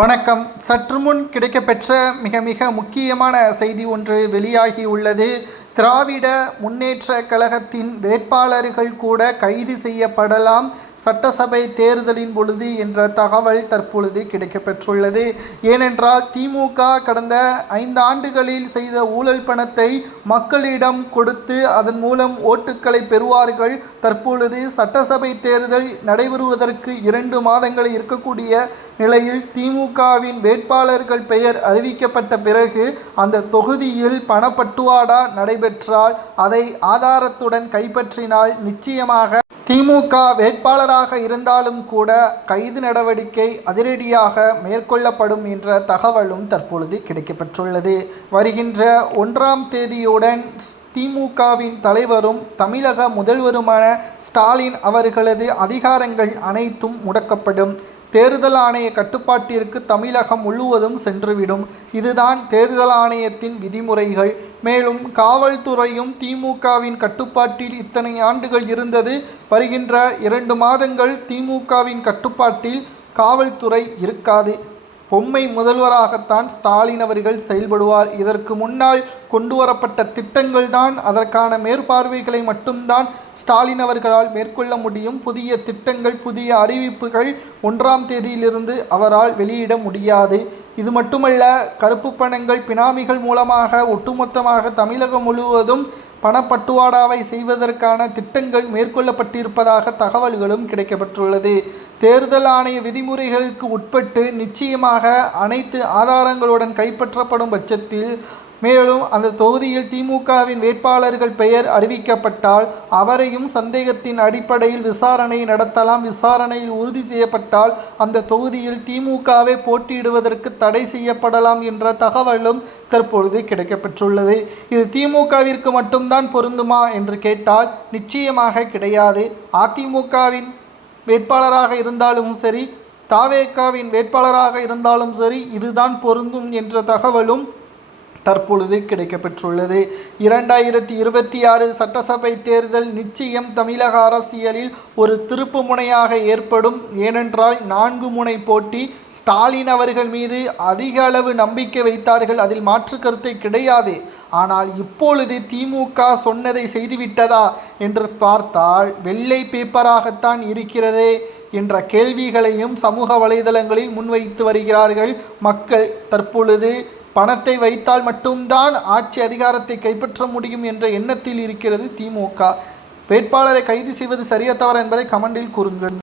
வணக்கம். சற்று முன் கிடைக்கப்பெற்ற மிக முக்கியமான செய்தி ஒன்று வெளியாகியுள்ளது. திராவிட முன்னேற்ற கழகத்தின் வேட்பாளர்கள் கூட கைது செய்யப்படலாம் சட்டசபை தேர்தலின் பொழுது என்ற தகவல் தற்பொழுது கிடைக்கப்பெற்றுள்ளது. ஏனென்றால் திமுக கடந்த 5 ஆண்டுகளில் செய்த ஊழல் பணத்தை மக்களிடம் கொடுத்து அதன் மூலம் ஓட்டுக்களை பெறுவார்கள். தற்பொழுது சட்டசபை தேர்தல் நடைபெறுவதற்கு 2 மாதங்கள் இருக்கக்கூடிய நிலையில் திமுகவின் வேட்பாளர்கள் பெயர் அறிவிக்கப்பட்ட பிறகு அந்த தொகுதியில் பணப்பட்டுவாடா நடைபெற்றால் அதை ஆதாரத்துடன் கைப்பற்றினால் நிச்சயமாக திமுக வேட்பாளராக இருந்தாலும் கூட கைது நடவடிக்கை அதிரடியாக மேற்கொள்ளப்படும் என்ற தகவலும் தற்பொழுது கிடைக்கப்பெற்றுள்ளது. வருகின்ற 1ஆம் தேதியுடன் திமுகவின் தலைவரும் தமிழக முதல்வருமான ஸ்டாலின் அவர்களது அதிகாரங்கள் அனைத்தும் முடக்கப்படும். தேர்தல் ஆணைய கட்டுப்பாட்டிற்கு தமிழகம் முழுவதும் சென்றுவிடும். இதுதான் தேர்தல் ஆணையத்தின் விதிமுறைகள். மேலும் காவல்துறையும் திமுகவின் கட்டுப்பாட்டில் இத்தனை ஆண்டுகள் இருந்தது. வருகின்ற 2 மாதங்கள் திமுகவின் கட்டுப்பாட்டில் காவல்துறை இருக்காது. பொம்மை முதல்வராகத்தான் ஸ்டாலின் அவர்கள் செயல்படுவார். இதற்கு முன்னால் கொண்டு வரப்பட்ட திட்டங்கள் தான், அதற்கான மேற்பார்வைகளை மட்டும்தான் ஸ்டாலின் அவர்களால் மேற்கொள்ள முடியும். புதிய திட்டங்கள், புதிய அறிவிப்புகள் 1ஆம் தேதியிலிருந்து அவரால் வெளியிட முடியாது. இது மட்டுமல்ல, கருப்பு பணங்கள், பினாமிகள் மூலமாக ஒட்டுமொத்தமாக தமிழகம் முழுவதும் பணப்பட்டுவாடாவை செய்வதற்கான திட்டங்கள் மேற்கொள்ளப்பட்டிருப்பதாக தகவல்களும் கிடைக்கப்பெற்றுள்ளது. தேர்தல் ஆணைய விதிமுறைகளுக்கு உட்பட்டு நிச்சயமாக அனைத்து ஆதாரங்களுடன் கைப்பற்றப்படும் பட்சத்தில், மேலும் அந்த தொகுதியில் திமுகவின் வேட்பாளர்கள் பெயர் அறிவிக்கப்பட்டால் அவரையும் சந்தேகத்தின் அடிப்படையில் விசாரணை நடத்தலாம். விசாரணையில் உறுதி செய்யப்பட்டால் அந்த தொகுதியில் திமுகவை போட்டியிடுவதற்கு தடை செய்யப்படலாம் என்ற தகவலும் தற்பொழுது கிடைக்கப்பெற்றுள்ளது. இது திமுகவிற்கு மட்டும்தான் பொருந்துமா என்று கேட்டால் நிச்சயமாக கிடையாது. அதிமுகவின் வேட்பாளராக இருந்தாலும் சரி, தாவேகாவின் வேட்பாளராக இருந்தாலும் சரி, இதுதான் பொருந்தும் என்ற தகவலும் தற்பொழுது கிடைக்கப்பெற்றுள்ளது. 2026 சட்டசபை தேர்தல் நிச்சயம் தமிழக அரசியலில் ஒரு திருப்பு முனையாக ஏற்படும். ஏனென்றால் 4 முனை போட்டி. ஸ்டாலின் அவர்கள் மீது அதிக அளவு நம்பிக்கை வைத்தார்கள், அதில் மாற்று கருத்தை கிடையாது. ஆனால் இப்பொழுது திமுக சொன்னதை செய்துவிட்டதா என்று பார்த்தால் வெள்ளை பேப்பராகத்தான் இருக்கிறது என்ற கேள்விகளையும் சமூக வலைதளங்களில் முன்வைத்து வருகிறார்கள் மக்கள். தற்பொழுது பணத்தை வைத்தால் மட்டும்தான் ஆட்சி அதிகாரத்தை கைப்பற்ற முடியும் என்ற எண்ணத்தில் இருக்கிறது திமுக. வேட்பாளரை கைது செய்வது சரியா தவறா என்பதை கமெண்டில் கூறுங்கள்.